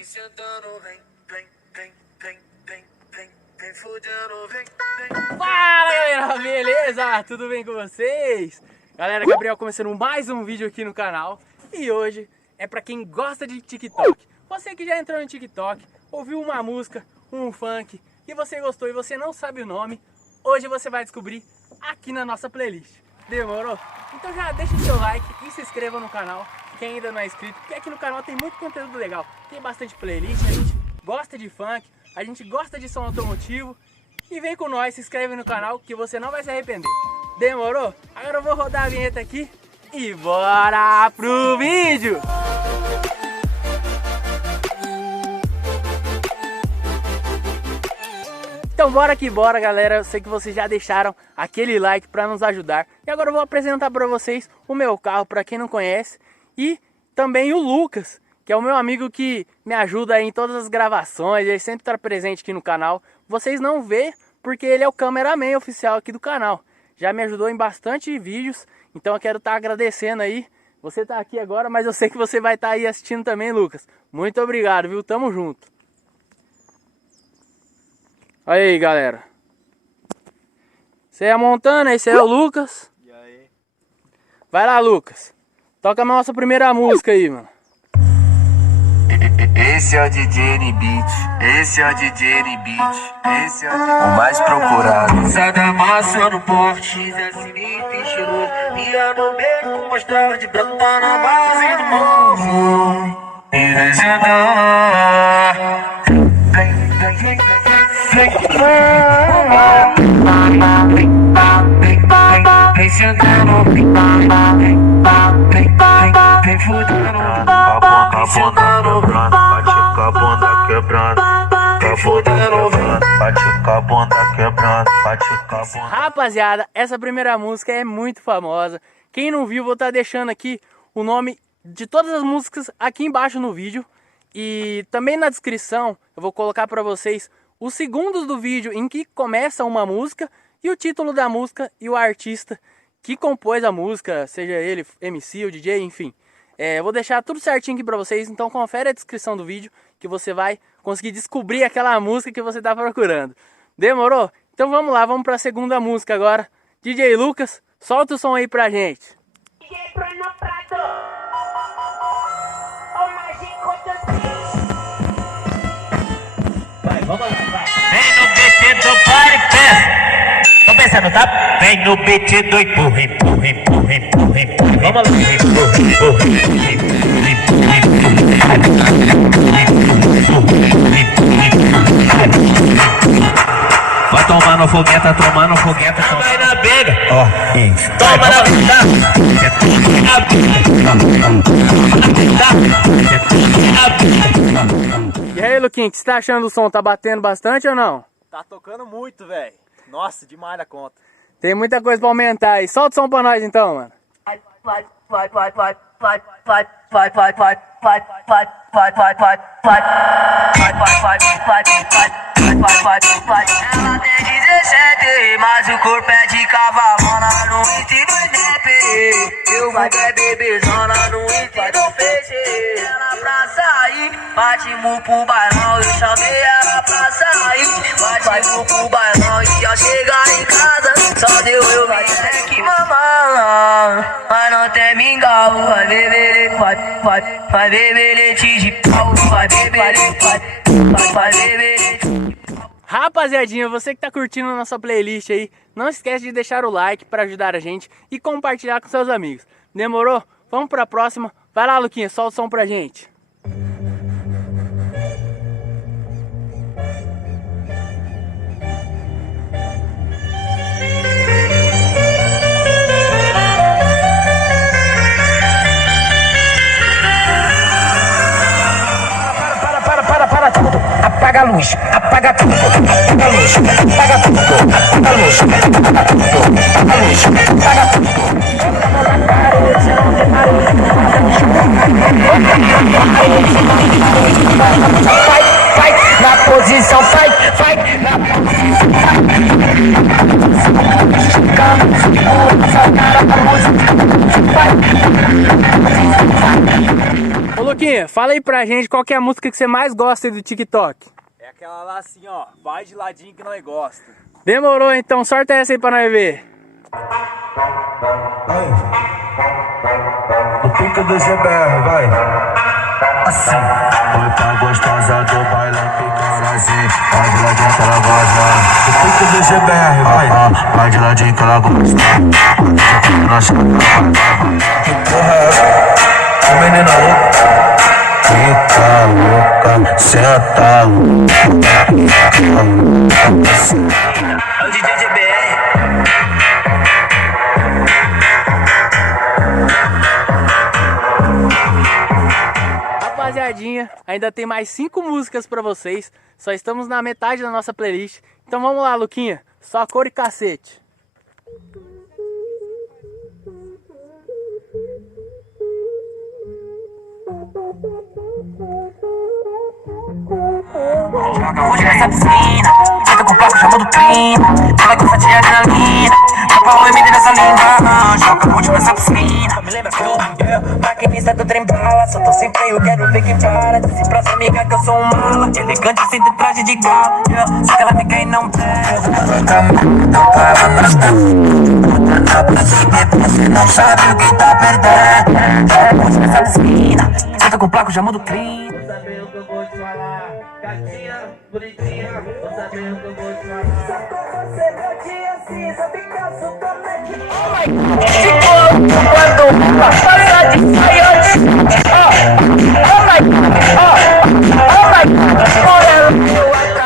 Vem sentando, vem fudendo, vem. Fala galera, beleza? Tudo bem com vocês? Galera, Gabriel começando mais um vídeo aqui no canal. E hoje é pra quem gosta de TikTok. Você que já entrou no TikTok, ouviu uma música, um funk, e você gostou e você não sabe o nome, hoje você vai descobrir aqui na nossa playlist. Demorou? Então já deixa o seu like e se inscreva no canal, quem ainda não é inscrito, porque aqui no canal tem muito conteúdo legal. Tem bastante playlist, a gente gosta de funk, a gente gosta de som automotivo. E vem com nós, se inscreve no canal que você não vai se arrepender. Demorou? Agora eu vou rodar a vinheta aqui e bora pro vídeo! Então bora que bora, galera. Eu sei que vocês já deixaram aquele like para nos ajudar. E agora eu vou apresentar para vocês o meu carro, para quem não conhece. E também o Lucas, que é o meu amigo que me ajuda aí em todas as gravações. Ele sempre está presente aqui no canal. Vocês não vê porque ele é o cameraman oficial aqui do canal. Já me ajudou em bastante vídeos. Então eu quero estar agradecendo aí. Você está aqui agora, mas eu sei que você vai estar aí assistindo também, Lucas. Muito obrigado, viu? Tamo junto. Olha aí, galera. Esse é a Montana, esse é o Lucas. E aí? Vai lá, Lucas. Toca a nossa primeira música aí, mano. Esse é o DJ N-Beat, esse é o DJ N-Beat, esse é o mais procurado. Sada massa no porte, XS Nip, estiloso. Ia no beco, mostrava de branco, tá na base do morro. E vem sentar. Vem sentando, vem fudendo, bate com a bunda quebrando, bate com a bunda quebrando, bate com a bunda. Rapaziada, essa primeira música é muito famosa. Quem não viu, vou estar deixando aqui o nome de todas as músicas aqui embaixo no vídeo. E também na descrição eu vou colocar para vocês os segundos do vídeo em que começa uma música e o título da música e o artista que compôs a música, seja ele MC ou DJ, enfim. Eu vou deixar tudo certinho aqui pra vocês, então confere a descrição do vídeo que você vai conseguir descobrir aquela música que você tá procurando. Demorou? Então vamos lá, vamos pra segunda música agora. DJ Lucas, solta o som aí pra gente. Vai, vamos lá, vai. Vem no BT do Party Fest. Tô pensando, tá? Vem no BT do empurra, empurra, empurra, empurra, empurra. Vamos lá. Empurra, empurra, empurra, empurra. Vai tomando fogueta, tomando fogueta. Vai na briga. Ó, isso. Toma na E aí, Luquinho, o que você tá achando do som? Tá batendo bastante ou não? Tá tocando muito, velho. Nossa, demais da conta. Tem muita coisa pra aumentar aí. Solta o som pra nós então, mano. Ela tem 17, mas o corpo é de cavalona. No índice do DP, eu vou é bebezona. No índice do peixe, ela pra sair. Batimos pro bailão, eu chamei ela pra sair. Batimos pro bailão e ao chegar em casa só deu eu vi que mamar. Mas não tem mingau, vai beber, vai beber leite de pau. Vai beber, vai beber. Rapaziadinha, você que tá curtindo a nossa playlist aí, não esquece de deixar o like para ajudar a gente e compartilhar com seus amigos. Demorou? Vamos pra próxima. Vai lá, Luquinha, solta o som pra gente. Para tudo, apaga a luz, apaga tudo, apaga a luz, apaga tudo, apaga a luz, apaga tudo, apaga a luz, apaga tudo. Vai na posição, vai na posição. Luquinha, fala aí pra gente qual que é a música que você mais gosta do TikTok. É aquela lá assim, ó, vai de ladinho que nós gosta. Demorou então, sorte essa aí pra nós ver. O pico do GBR, vai. Assim. Oi pra gostosa do bailão, pica assim. Vai de ladinho que ela gosta. O pico do GBR, vai. Vai de ladinho que ela gosta. Que porra é essa? Que menina louca. Fica louca, senta louca. É o DJ GBR. Rapaziadinha, ainda tem mais 5 músicas pra vocês. Só estamos na metade da nossa playlist. Então vamos lá, Luquinha. Só cor e cacete. Joga hoje nessa piscina, senta com o placo chamando prima. Ela gosta de adrenalina, topa o MD dessa linda. Joga hoje nessa piscina, me lembra tudo. Maquinista do trem bala, só tô sem freio, quero ver quem para. Disse pras amigas que eu sou um mala, elegante sem ter traje de gala. Só que ela fica e não presta. Não para nas bota na praça, você não sabe o que tá perdendo. Joga hoje nessa piscina, senta com o placo chamando crime. Saber o que eu vou te falar, gatinha, bonitinha, vou saber o que eu vou te falar. Só pra você, meu dia cinza, Picasso também. Quando passa de saiote, oh my God,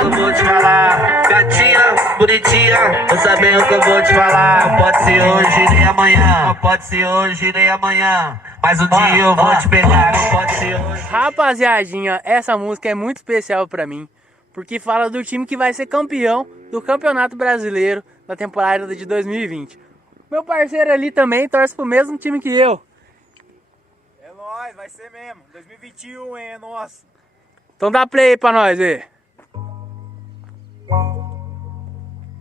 eu vou te falar, gatinha, bonitinha, vou saber o que eu vou te falar. Pode ser hoje nem amanhã, pode ser hoje nem amanhã, mas um dia eu vou te pegar, não pode ser hoje. Rapaziadinha, essa música é muito especial pra mim, porque fala do time que vai ser campeão do Campeonato Brasileiro na temporada de 2020. Meu parceiro ali também torce pro mesmo time que eu. É nóis, vai ser mesmo. 2021, hein, é nosso. Então dá play aí pra nós ver.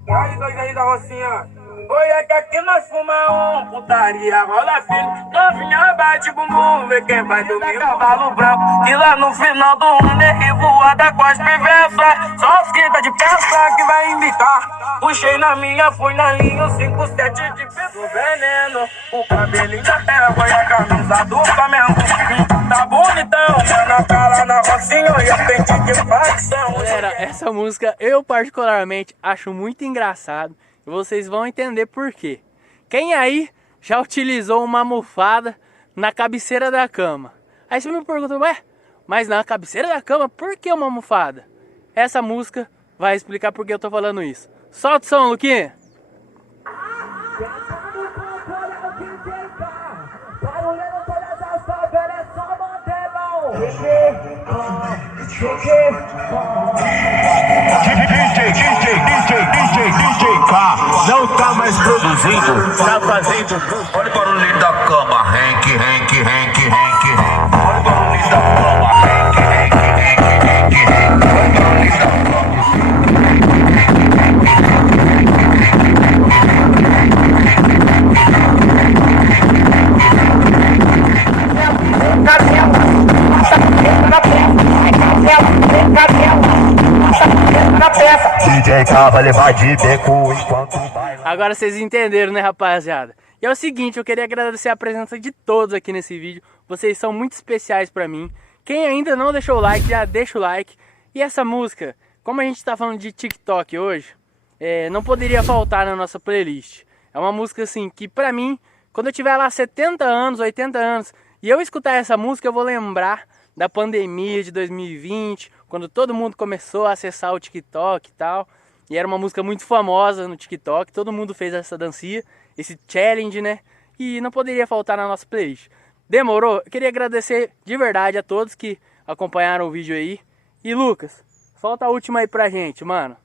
E aí, dois aí da Rocinha. Oi, é que aqui nós fumamos putaria, rola filho. Novinha bate bumbum, vê quem vai dormir. Cavalo branco, e lá no final do ano é revoada com as piveças. Só as quintas de peça que vai imitar. Puxei na minha, fui na linha, 5-7 de peso veneno. O cabelinho da terra, foi a camisa do Flamengo. Tá bonitão, mas na cara na Rocinha e a pente de facção. Galera, essa música eu particularmente acho muito engraçado. E vocês vão entender por quê. Quem aí já utilizou uma almofada na cabeceira da cama? Aí você me pergunta, ué, mas na cabeceira da cama, por que uma almofada? Essa música vai explicar por que eu tô falando isso. Solta o som, Luquinha. DJ K não tá mais produzindo, tá fazendo. Olha o barulhinho da cama, Hank. Olha o barulhinho da cama, Hank. Olha o barulhinho da cama. DJ K vai levar de beco enquanto vai. Agora vocês entenderam, né, rapaziada? E é o seguinte, eu queria agradecer a presença de todos aqui nesse vídeo. Vocês são muito especiais pra mim. Quem ainda não deixou o like, já deixa o like. E essa música, como a gente tá falando de TikTok hoje, não poderia faltar na nossa playlist. É uma música assim, que pra mim, quando eu tiver lá 70 anos, 80 anos, e eu escutar essa música, eu vou lembrar da pandemia de 2020, quando todo mundo começou a acessar o TikTok e tal. E era uma música muito famosa no TikTok, todo mundo fez essa dancinha, esse challenge, né? E não poderia faltar na nossa playlist. Demorou? Eu queria agradecer de verdade a todos que acompanharam o vídeo aí. E Lucas, solta a última aí pra gente, mano.